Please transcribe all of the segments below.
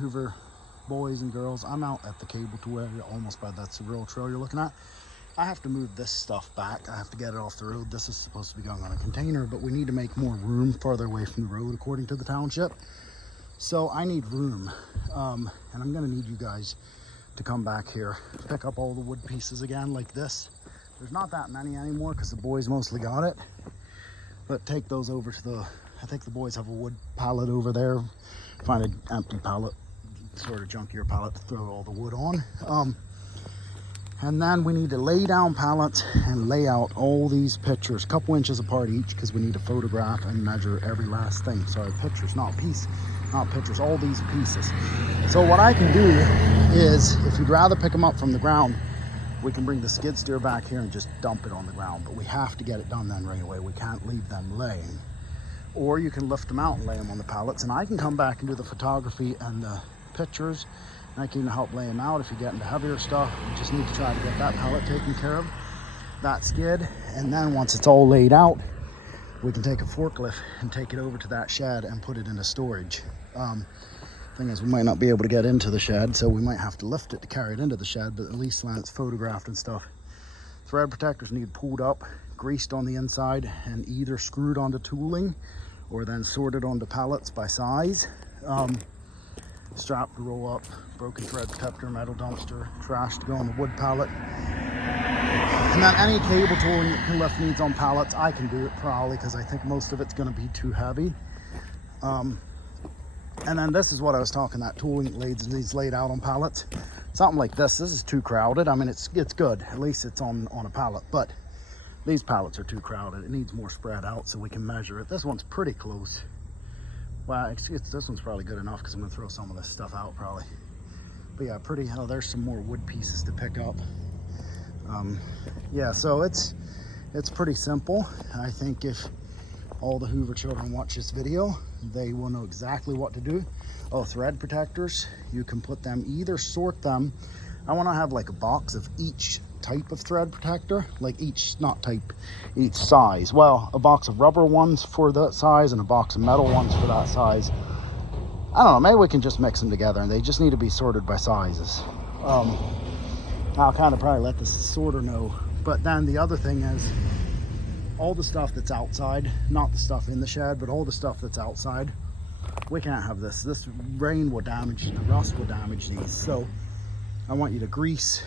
Hoover boys and girls, I'm out at the cable to where almost by that's the rail trail you're looking at. I have to move this stuff back. I have to get it off the road. This is supposed to be going on a container, but we need to make more room farther away from the road according to the township. So I need room, and I'm gonna need you guys to come back here, pick up all the wood pieces again like this. There's not that many anymore because the boys mostly got it, but take those over to the, I think the boys have a wood pallet over there. Find an empty pallet, sort of junkier pallet to throw all the wood on. And then we need to lay down pallets and lay out all these pictures, a couple inches apart each, because we need to photograph and measure every last thing. Sorry, pictures, not pictures, all these pieces. So what I can do is, if you'd rather pick them up from the ground, we can bring the skid steer back here and just dump it on the ground, but we have to get it done then right away. We can't leave them laying. Or you can lift them out and lay them on the pallets, and I can come back and do the photography and the pictures, and I can help lay them out if you get into heavier stuff. You just need to try to get that pallet taken care of, that skid, and then once it's all laid out, we can take a forklift and take it over to that shed and put it into storage. Thing is, we might not be able to get into the shed, so we might have to lift it to carry it into the shed, but at least when it's photographed and stuff. Thread protectors need pulled up, greased on the inside, and either screwed onto tooling or then sorted onto pallets by size. Strap to roll up, broken thread protector, metal dumpster, trash to go on the wood pallet. And then any cable tooling that can lift needs on pallets, I can do it probably because I think most of it's going to be too heavy. And then this is what I was talking, that tooling needs laid out on pallets. Something like this is too crowded. I mean, it's good, at least it's on a pallet, but these pallets are too crowded. It needs more spread out so we can measure it. This one's pretty close. Well, this one's probably good enough because I'm gonna throw some of this stuff out probably. But yeah, there's some more wood pieces to pick up. Yeah, so it's pretty simple. I think if all the Hoover children watch this video, they will know exactly what to do. Oh, thread protectors, you can put them, either sort them. I want to have like a box of each type of thread protector, like each size. Well, a box of rubber ones for that size and a box of metal ones for that size. I don't know, maybe we can just mix them together and they just need to be sorted by sizes. I'll kind of probably let the sorter know. But then the other thing is, all the stuff that's outside, not the stuff in the shed, but all the stuff that's outside, we can't have this. This rain will damage, the rust will damage these. So I want you to grease.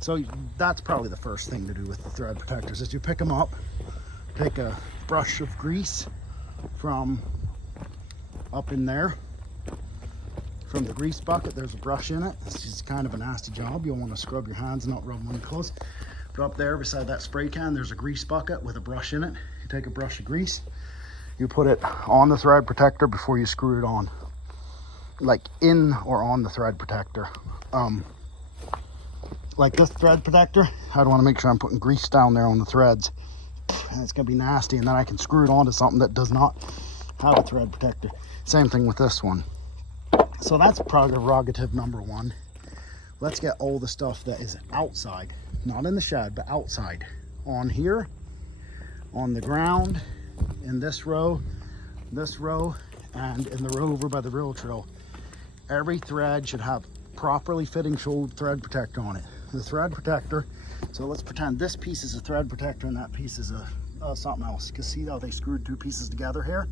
So that's probably the first thing to do with the thread protectors is you pick them up, take a brush of grease from up in there, from the grease bucket. There's a brush in it. It's just kind of a nasty job. You'll want to scrub your hands and not rub them on your clothes. But up there beside that spray can, there's a grease bucket with a brush in it. You take a brush of grease, you put it on the thread protector before you screw it on, like in or on the thread protector. Like this thread protector, I'd want to make sure I'm putting grease down there on the threads, and it's gonna be nasty, and then I can screw it onto something that does not have a thread protector. Same thing with this one. So that's prerogative number one. Let's get all the stuff that is outside, not in the shed, but outside, on here, on the ground, in this row, and in the row over by the rail trail. Every thread should have properly fitting shoulder thread protector on it. The thread protector, so let's pretend this piece is a thread protector and that piece is something else. Because see how they screwed two pieces together here?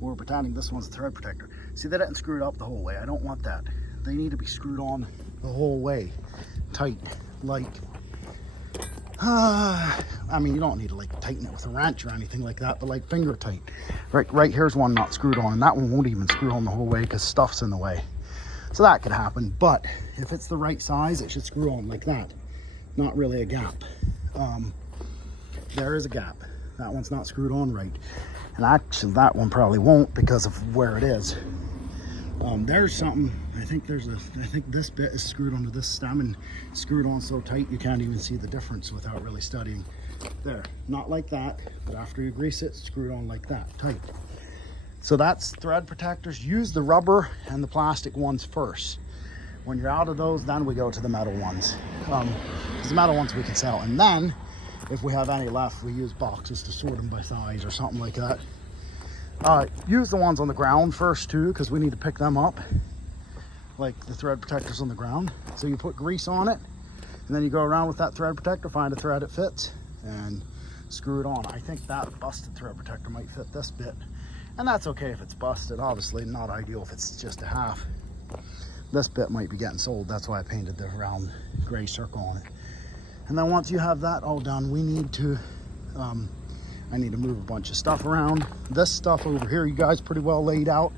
We're pretending this one's a thread protector. See, they didn't screw it up the whole way. I don't want that. They need to be screwed on the whole way, tight, like, I mean, you don't need to like tighten it with a wrench or anything like that, but like finger tight. Right here's one not screwed on, and that one won't even screw on the whole way because stuff's in the way. So that could happen, but if it's the right size, it should screw on like that. Not really a gap. There is a gap. That one's not screwed on right. And actually that one probably won't because of where it is. There's something, I think this bit is screwed onto this stem and screwed on so tight you can't even see the difference without really studying. There, not like that, but after you grease it, screw it on like that, tight. So that's thread protectors. Use the rubber and the plastic ones first. When you're out of those, then we go to the metal ones. Because the metal ones we can sell. And then, if we have any left, we use boxes to sort them by size or something like that. Use the ones on the ground first too, because we need to pick them up, like the thread protectors on the ground. So you put grease on it, and then you go around with that thread protector, find a thread that fits, and screw it on. I think that busted thread protector might fit this bit, and that's okay if it's busted. Obviously not ideal if it's just a half. This bit might be getting sold, that's why I painted the round gray circle on it. And then once you have that all done, we need to I need to move a bunch of stuff around. This stuff over here, you guys pretty well laid out.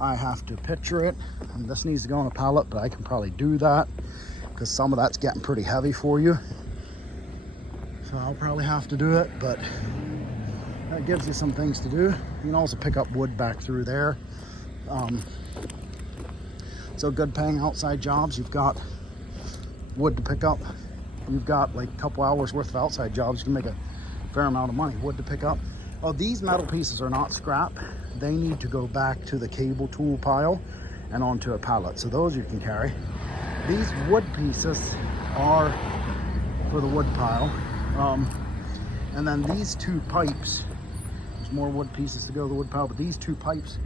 I have to picture it, and this needs to go on a pallet, but I can probably do that because some of that's getting pretty heavy for you. So I'll probably have to do it, but that gives you some things to do. You can also pick up wood back through there. So good paying outside jobs, you've got wood to pick up. You've got like a couple hours worth of outside jobs, you can make a fair amount of money. Wood to pick up. Oh, these metal pieces are not scrap. They need to go back to the cable tool pile and onto a pallet. So those you can carry. These wood pieces are for the wood pile. And then these two pipes, there's more wood pieces to go to the wood pile, but these two pipes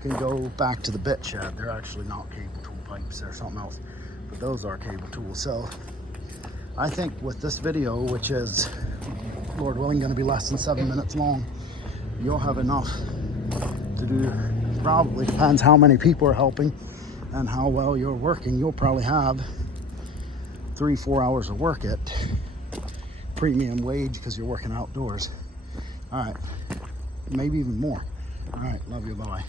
can go back to the bit shed. They're actually not cable tool pipes, they're something else, but those are cable tools. So I think with this video, which is, Lord willing, going to be less than 7 minutes long, you'll have enough to do. Probably depends how many people are helping and how well you're working. You'll probably have 3-4 hours of work at premium wage because you're working outdoors. All right, maybe even more. All right, love you, bye.